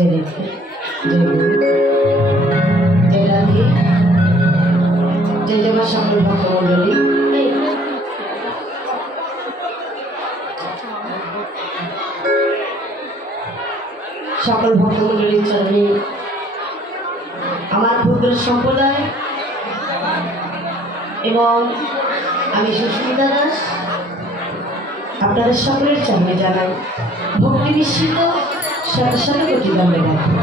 সকল ভক্তমণ্ডলী সকল ভক্তমণ্ডলীর চরণে আমার ক্ষুদ্র সম্প্রদায় এবং আমি সুস্মিতা দাস আপনাদের সকলের চরণে জানাই ভক্তি মিশ্রিত সাথে সাথে প্রতিদ্বন্দ্বে রাখবো।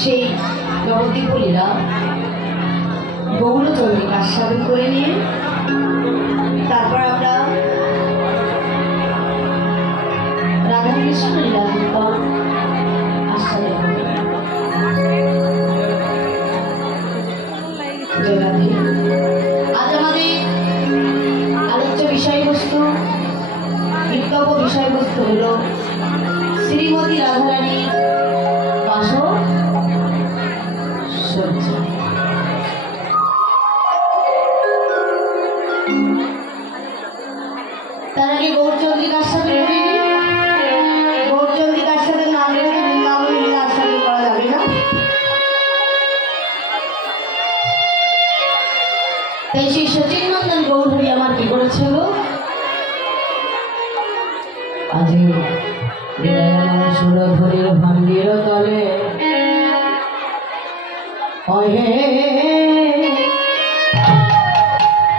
সেই নবদ্বীপলীলা গৌরচন্দ্রিক আস্বাদন করে নিয়ে তারপর আমরা রাধাকৃষ্ণ লীলার পর আস্বাদন করি। আজ আমাদের আলোচ্য বিষয়বস্তু বিজ্ঞাপন বিষয়বস্তু হল শ্রীমতী রাধারানী বাসর সজ্জা। তার আগে গৌরচন্দ্রিকার সাথে গৌরচন্দ্রিকার সাথে নাম রেখে বৃন্দাবন লীলা আস্বাদন করা যাবে না। তাই সেই সচিন নন্দন গৌরহরি আমার কি করেছে গো আজ সুরধরির ভান্ডির তলে অহে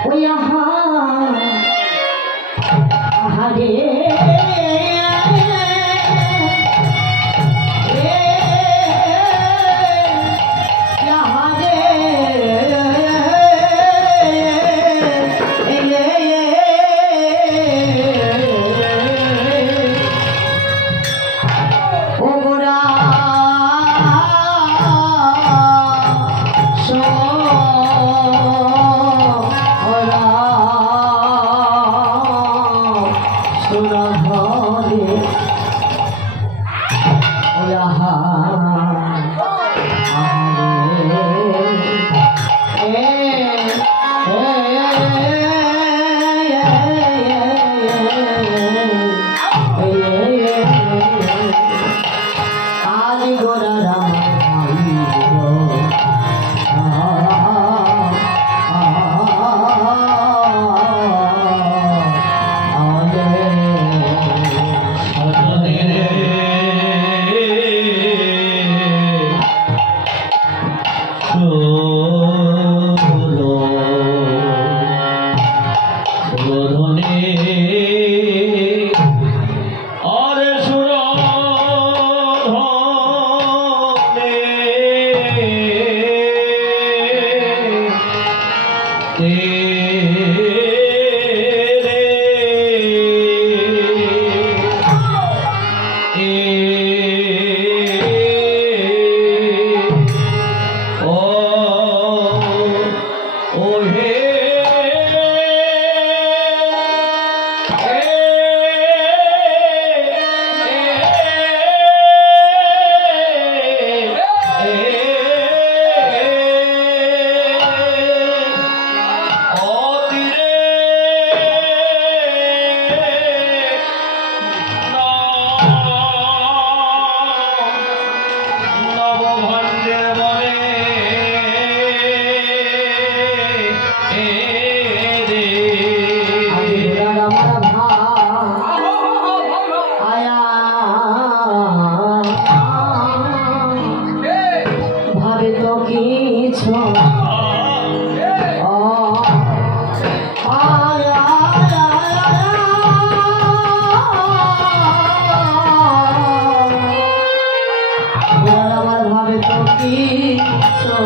ওই আহারে তীরে আমার ভাবে তো কিছু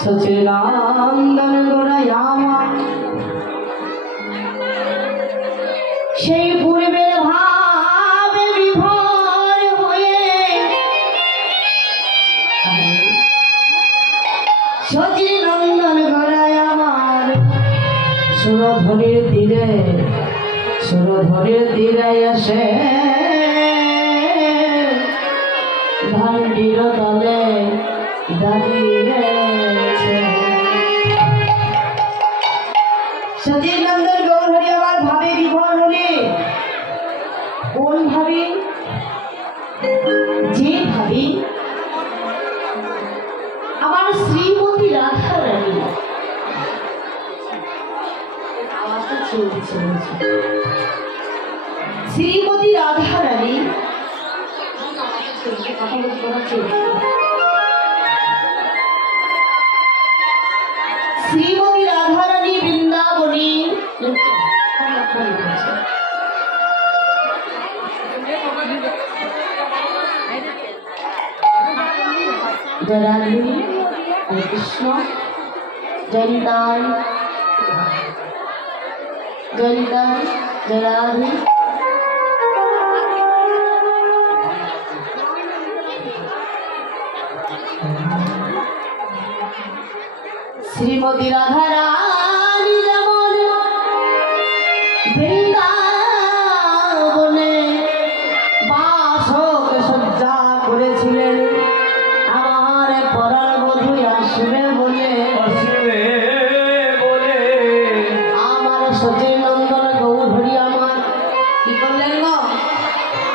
সচিদানন্দন গোড়ায়ামা সেই পূর্বের ভাবে বিভোর হয়ে সচিদানন্দন গোড়ায়ামার সুরধনির তীরে এসে ভান্ডির তলে দাঁড়িয়েছে। সচিদানন্দন গৌর হরি আমার ভাবে বিভোর হলে কোন ভাবে? যে ভাবে আমার শ্রীমতী রাধা রানী শ্রীমতী রাধা রানী শ্রীমতী রাধা রানী বৃন্দাবনী जय राधे हरे कृष्ण जय निताय जय निताय जय राधे श्रीमती राधा रानी বৃন্দাবনে বাসক সজ্জা করেছিলেন আমার পরার বধূ আসবে বলে আমার সচিন নন্দন গৌধরী আমার কি করলেন গো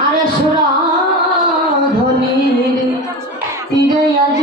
আরে সুরাধনীর তীরে আজ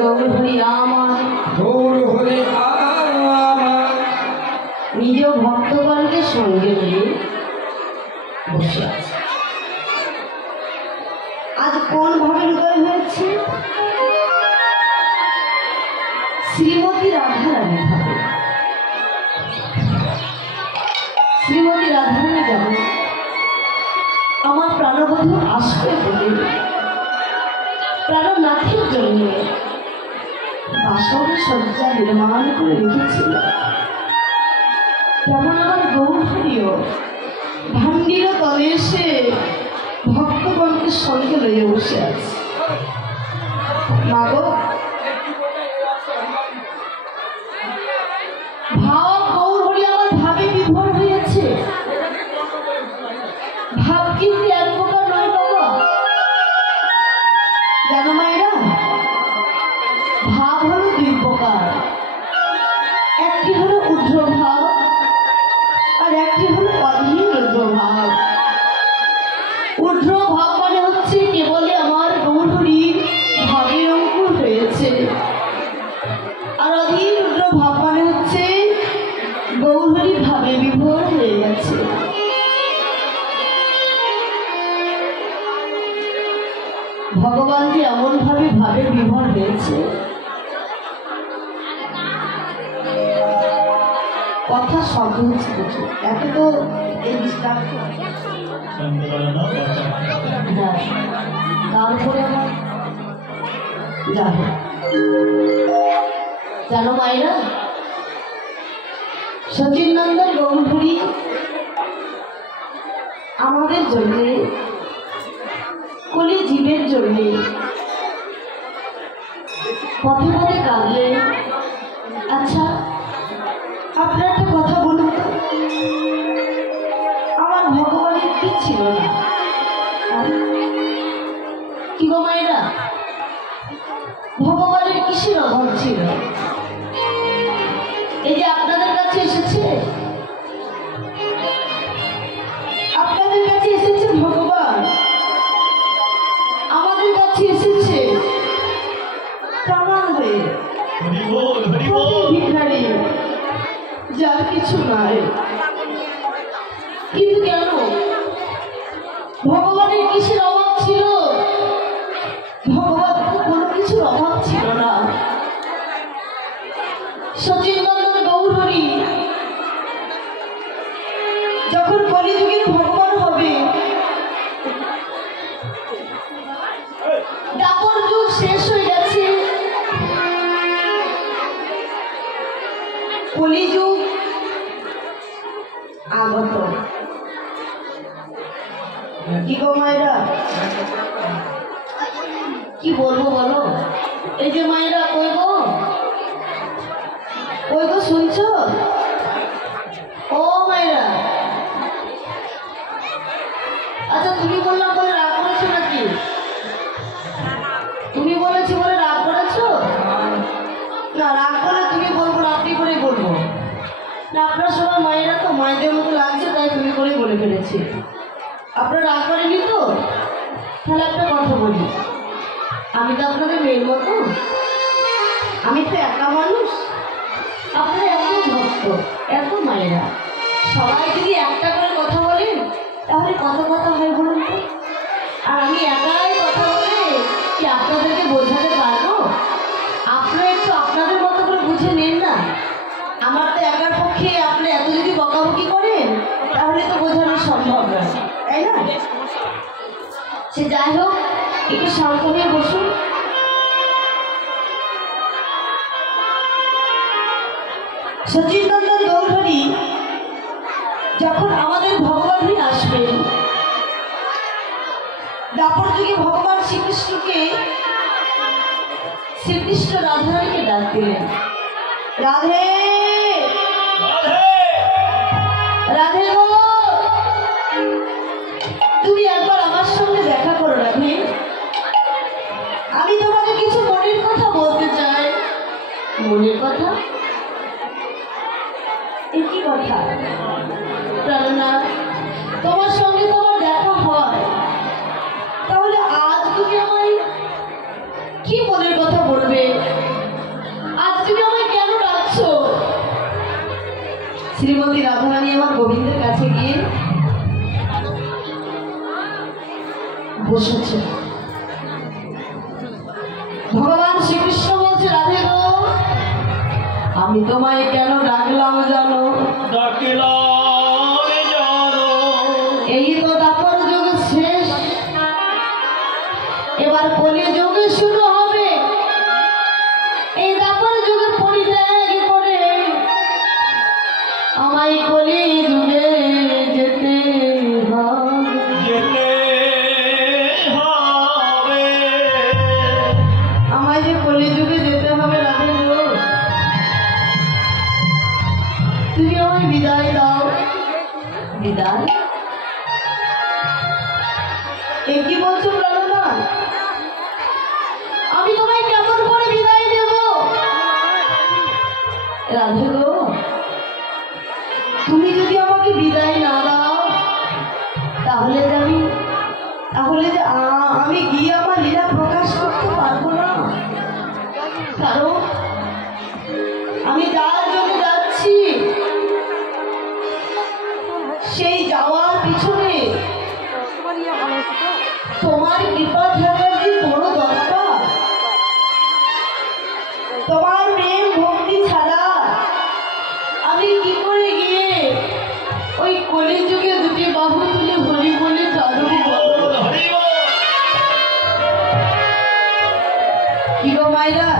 গৌর হরি আমার, গৌর হরি আমার। নিজ ভক্তগণকে সঙ্গে নিয়ে বসে আছে। আজ কোন ভাবের উদয় হয়েছে? শ্রীমতী রাধারানী ভাবে। শ্রীমতী রাধারানী যেমন আমার প্রাণবধূ আসবে বলে প্রাণনাথের জন্য বাসন সজ্জা নির্মাণ করে রেখেছিল, তেমন আমার গৌর হরিও ভান্ডির তলে এসে ভক্তগণকে সঙ্গে লইয়া বসে আছে। মাগো, ভাব গৌর হরি আমার ভাবে বিভোর হয়েছে। ভাব কিন্তু এক প্রকার নয় বাবা, জানো মায়েরা, ভাব হলো দুই প্রকার। একটি হলো ঊর্ধ্ব ভাব আর একটি হলো অধীন ঊর্ধ্ব ভাব। ঊর্ধ্ব ভাব মানে হচ্ছে কেবলই আমার গৌর হরির ভাবের অঙ্কুর হয়েছে, আর অধীন ঊর্ধ্ব ভাব মানে হচ্ছে গৌর হরি ভাবে বিভোর হয়ে গেছে। ভগবান যে এমন ভাবে ভাবে বিভোর হয়েছে, কথা শব্দ হচ্ছে কিছু একে তো এই ডিস্টার্ব। হ্যাঁ, তারপরে আমার যাবে জানো মায়েরা, সচিন নন্দন গৌর হরি আমাদের জন্যে, কলি জীবের জন্যে পথে পথে কাঁদলেন। আচ্ছা, আপনার একটা কথা বলুন তো, আমার ভগবানের কি ছিল না? কি গো মায়েরা, ভগবানের কিসের অভাব ছিল? এই যে আপনাদের কাছে এসেছে, আপনাদের কাছে এসেছে ভগবান, আমাদের কাছে এসেছে প্রমাণ হয়ে ভিখারি, যার কিছু নাই। কিন্তু কেন ভগবানের কিসের অভাব ছিল? ভগবান তো কোনো কিছুর অভাব ছিল না। সচিন নন্দন গৌর হরি যখন কলিযুগের ভগবান হবে, দাপর যুগ শেষ হয়ে গেছে, কলিযুগ আগত। কি গো মায়েরা, কি বলবো বলো? এই যে মায়েরা, কই গো, কই গো, শুনছো? ও মায়েরা, আচ্ছা তুমি বললাম বলে রাগ করেছো নাকি? তুমি বলেছি বলে রাগ করেছো? না, রাগ করে তুমি বলবো না, আপনি করেই বলবো না। আপনার সবাই মায়েরা তো মায়েদের মতো লাগছে, তাই তুমি করেই বলে ফেলেছি। আপনার রাগ করেনি তো? তাহলে একটা কথা বলি, আমি তো আপনাদের মেয়ের মতো, আমি তো একা মানুষ, আপনারা এত ভক্ত, এত মায়েরা, সবাই যদি একটা করে কথা বলেন তাহলে কত কথা হয় বলুন তো? আর আমি একাই কথা বলে কি আপনাদেরকে বোঝাতে পারবো? আপনারা একটু আপনাদের মতো করে বুঝে নেন না। আমার তো একার পক্ষে আপনি এত যদি বকাবকি করেন তাহলে তো বোঝানো সম্ভব না, তাই না? সে যাই হোক, একটু শান্ত হয়ে বসুন। সচিন নন্দন গৌর হরি যখন আমাদের ভগবান হয়ে আসবেন, দাপর যুগে ভগবান শ্রীকৃষ্ণকে, শ্রীকৃষ্ণ রাধারানীকে ডাক দিলেন, রাধে রাধে গো, তুমি একবার আমার সঙ্গে দেখা করো রাধে, আমি তোমাকে কিছু মনের কথা বলতে চাই। মনের কথা? একই কথা প্রাণনাথ, তোমার সঙ্গে তোমার দেখা হয়, তাহলে আজ তুমি আমায় কি মনের কথা বলবে শ্রীমতী রাধারানী আমার গোবিন্দের কাছে গিয়ে বসেছে। ভগবান শ্রীকৃষ্ণ বলছে, রাধে গো, আমি তোমায় কেন ডাকলাম জানো? এই তো দাপর যুগ শেষ, এবার কলি যুগে শুরু হবে। এই দাপর যুগে পরিত্যাগ করে আমায় কলি যুগে যেতে হবে। আমায় যে কলি যুগে যেতে হবে রাধে গো, তুমি আমায় বিদায় দাও। বিদায়? এ কি বলছো প্রাণনা? আমি তোমায় কেমন করে বিদায় দেব? রাধে গো, তুমি যদি আমাকে বিদায় না দাও তাহলে যে আমি গিয়ে আমার লীলা প্রকাশ করতে পারবো না। কারণ আমি যার জন্য যাচ্ছি সেই যাওয়ার পিছনে তোমার কৃপা থাকার যে বড় দরকার। তোমার প্রেম ভক্তি ছাড়া আমি কি করে গিয়ে ওই কলিযুগে দুটি বাহু তুলে হরি বলে কাঁদব? কি গো মায়েরা,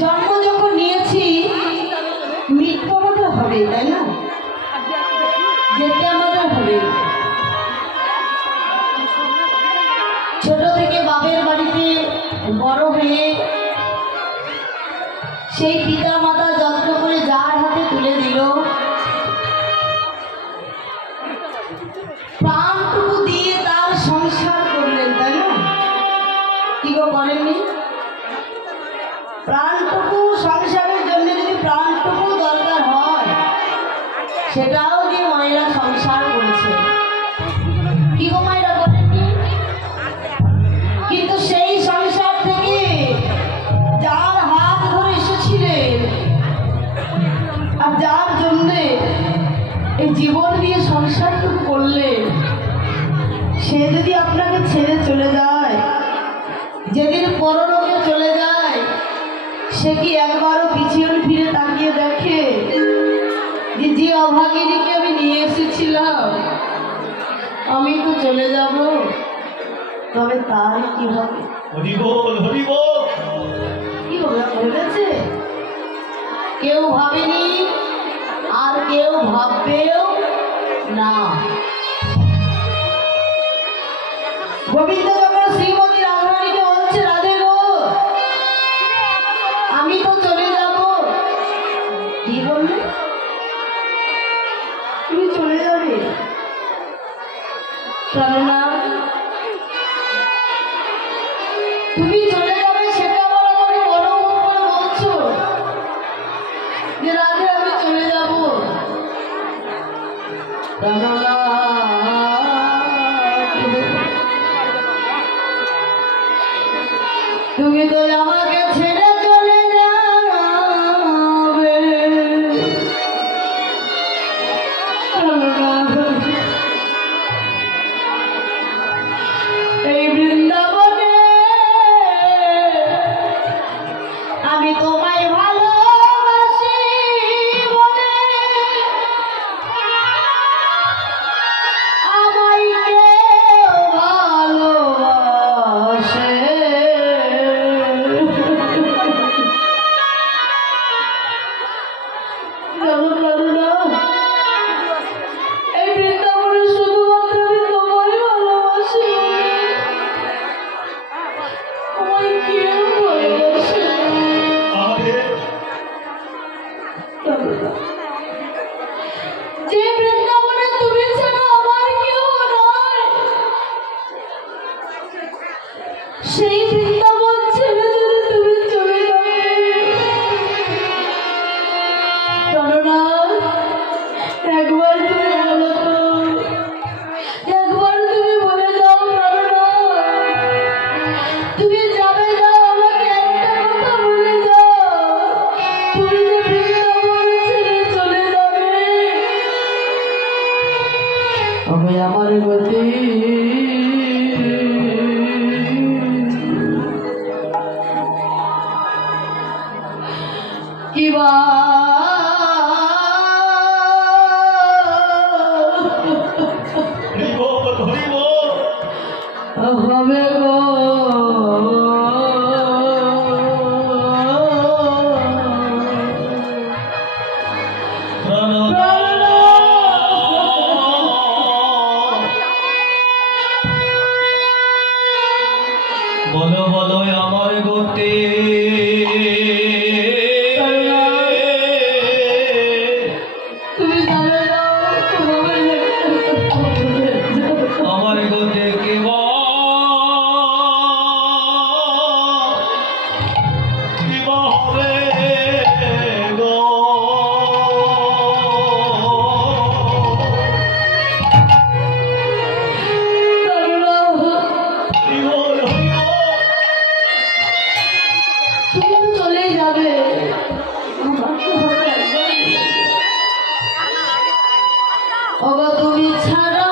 জন্ম যখন নিয়েছি মৃত্যু আমাদের হবে, তাই না? যেতে আমাদের হবে। ছোট থেকে বাপের বাড়িতে বড় হয়ে সেই পিতা মাতা যত্ন করে যার হাতে তুলে দিল, প্রাণটুকু দিয়ে তার সংসার করলেন, তাই না? কি গো করেননি? প্রাণটুকু সংসারের জন্য যদি প্রাণটুকু দরকার হয়, সেটাও দিয়ে মায়েরা সংসার করেছে। কি গো মায়েরা করেননি? কিন্তু সেই সংসার থেকে যার হাত ধরে এসেছিলেন আর যার জন্যে এই জীবন দিয়ে সংসারটুকু করলেন, সে যদি আপনাকে ছেড়ে চলে যায়, যেদিন পরলোকে চলে যায়, সে কি একবারও পিছন ফিরে তাকিয়ে দেখে যে অভাগিনীকে আমি নিয়ে এসেছিলাম আমি তো চলে যাব, তবে তার কি হবে? কি হবে ভেবেছে? কেউ ভাবেনি আর কেউ ভাববেও না। গোবিন্দ যখন শ্রীমতী রাধারানীকে বলছে, রাধে গো, আমি তো চলে যাব। কি বললে? তুমি চলে যাবে? প্রাণনা, তুমি চলে যাবে সেটা বলা করে বড় মুখ করে বলছো যে রাধে আমি চলে যাব। প্রাণনা, তুমি তো আমাকে ছেড়ে চলে যাবে। এই বৃন্দাবনে আমি তোমায় ভালোবাসি বলে আমায় কেউ ভালোবাসে। এই বৃন্দাবনে শুধুমাত্র আমি তোমায় ভালোবাসি, আমায় কেউ ভালোবাসে। যে বৃন্দাবনে তুমি ছাড়া আমার কেউ নয়, সেই বৃন্দাবন ছেড়ে যদি তুমি চলে যাবে, প্রাণনা, একবার তুমি বলো তো, একবার তুমি বলে যাও প্রাণনা, তুমি যাবে যাও, আমাকে একটা কথা বলে যাও। বা হবে গো বলো বলো আমার গতি তুমি যাবে না আমার গতি কি হবে গো তুমি চলে যাবে ওগো তুমি ছাড়া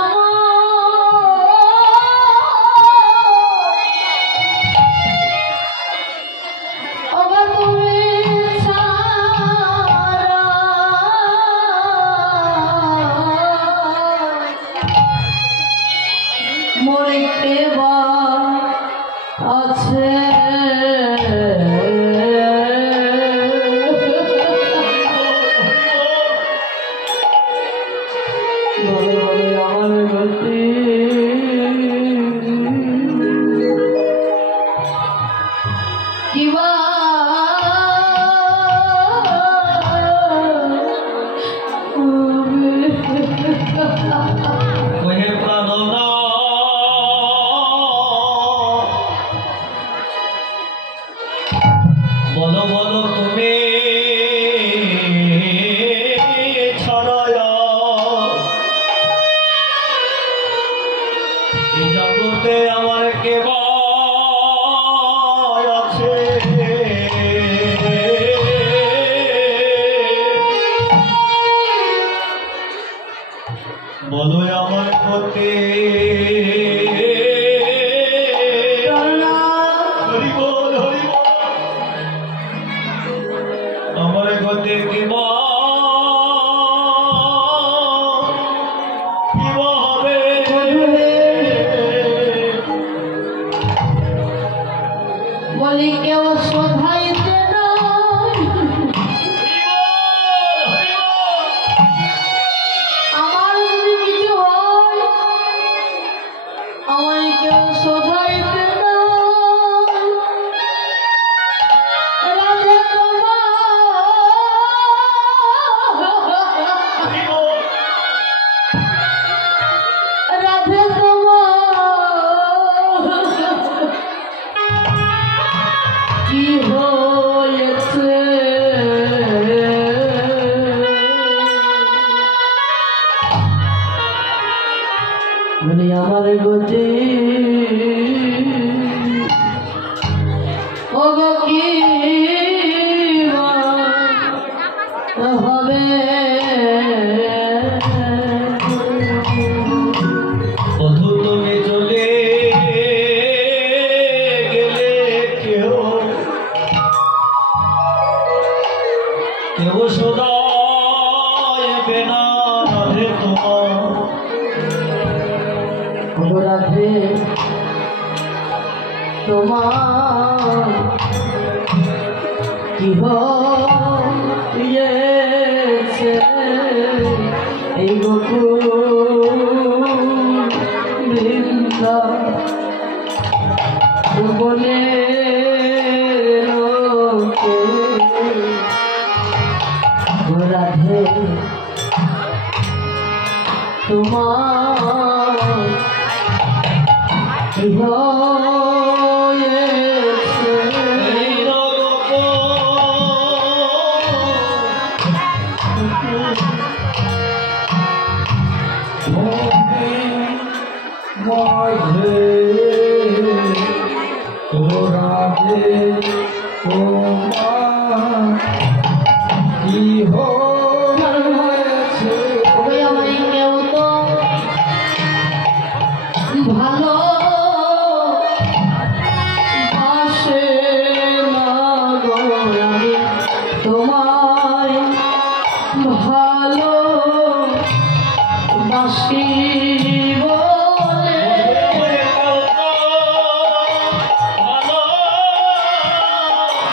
ওগো তুমি ছাড়া মরিতে বা আছে বলে বলে আমার গতি কিবা ওহে প্রাণনা বলো বলো তুমি ছড়ায়া এই জগতে আমার কেবা আছে বলো আমার গতি হরি বল আমার গতি কিবা হবে বলি কেউ শোধাইতে না আমার যদি কিছু হয় আমায় কেউ শোধাইতে না রাধে রাধে কি হয়েছে বলি আমার গতি ও গো কি হবে বধু তুমি চলে গেলে কেউ কেউ সদায় না রাধে তোমার রাধে তোমার কি হয়েছে এই গোকুল বৃন্দা বনে লোকে রাধে তোমার কি হয়েছে মাঝে রাধে তোমার কি হয়েছে ওই আমায় কেউ তো ভালো বাসে না গো আমি তোমার হাসি